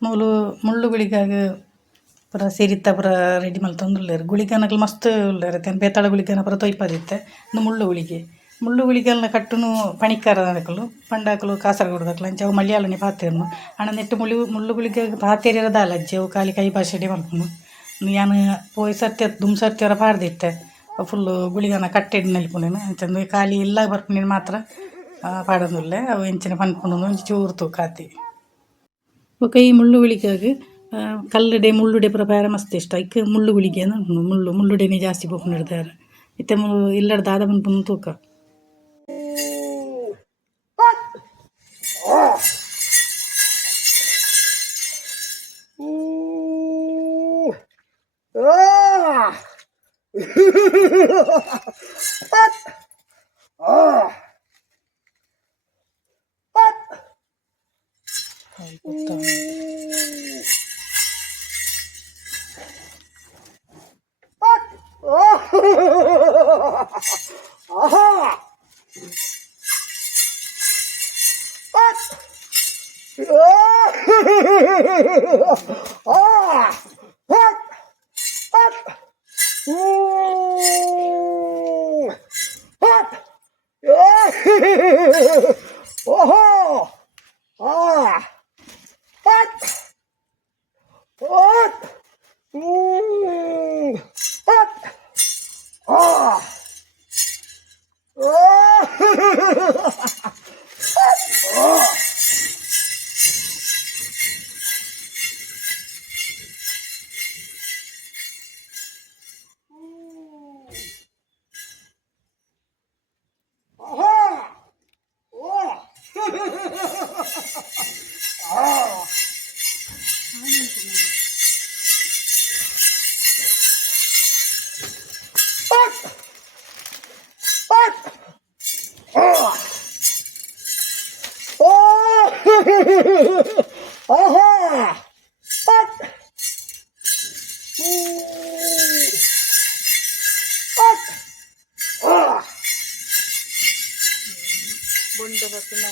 ಮೂಲು ಮುಳ್ಳು ಗುಳಿಗಾಗ ಪೂರ ಸೇರಿತ್ತ ಪೂರ ರೆಡಿ ಮಲ್ತೊಂದುಲ್ಲೆರ್ ಗುಳಿಗನಕ್ಲು ಮಸ್ತ್ ಉಲ್ಲೆರ್ ಬೇತಾಳ ಗುಳಿಗನ ಪೂರ ತೊಯ್ಪದಿತ್ತೆ ಇಂದು ಮುಳ್ಳು ಗುಳಿಗೆಲ್ನ ಕಟ್ಟುನು ಪಣಿಕ್ಕಾರದಕುಲು ಪಂಡಾಕುಲು ಕಾಸರಗೋಡುದಕ್ಲು ಅಂಚ ಅವು ಮಲಯಾಳನೆ ಪಾತೆರ್ನು ಆಂಡ ನೆಟ್ಟ್ ಮುಳ್ಳು ಗುಳಿಗೆ ಪಾತೆರೆರ ದಾಲ ಅಜ್ಜಿ ಅವು ಖಾಲಿ ಕೈ ಭಾಷೆಡೆ ಮಲ್ಪುನು ಯಾನ್ ಪೋಯಿ ಸರ್ತಿ ದುಮ್ ಸರ್ತಿಯರ ಪಾಡ್ದಿತ್ತೆ ಫುಲ್ಲು ಗುಳಿಗನ ಕಟ್ಟೆಡ್ ನೆಲ್ಪುನೇನು ಅಂಚಂದು ಖಾಲಿ ಇಲ್ಲ ಬರ್ಪುನೇನು ಮಾತ್ರ ಪಾಡೊಂದುಲ್ಲೆ ಅವು ಎಂಚಿನ ಪನ್ಪುಂಡು ಒಂಜಿ ಚೂರು ತೂಕ ಆತಿ ಬೊಕ ಈ ಮುಳ್ಳು ಗುಳಿಗೆಗ್ ಕಲ್ಲುಡೆ ಮುಳ್ಳುಡೆ ಪೂರ ಪಾರ ಮಸ್ತ್ ಇಷ್ಟ ಇಕ್ಕ ಮುಳ್ಳು ಗುಳಿಗೆ ಮುಳ್ಳುಡೆನೆ ಜಾಸ್ತಿ ಪೋಪುಂಡಿರ್ದಾರ ಇತ್ತೆ ಇಲ್ಲಡ್ ದಾದ ಪನ್ಪುನು ತೂಕ ಬೊಂಡ ಬರ್ತದೆ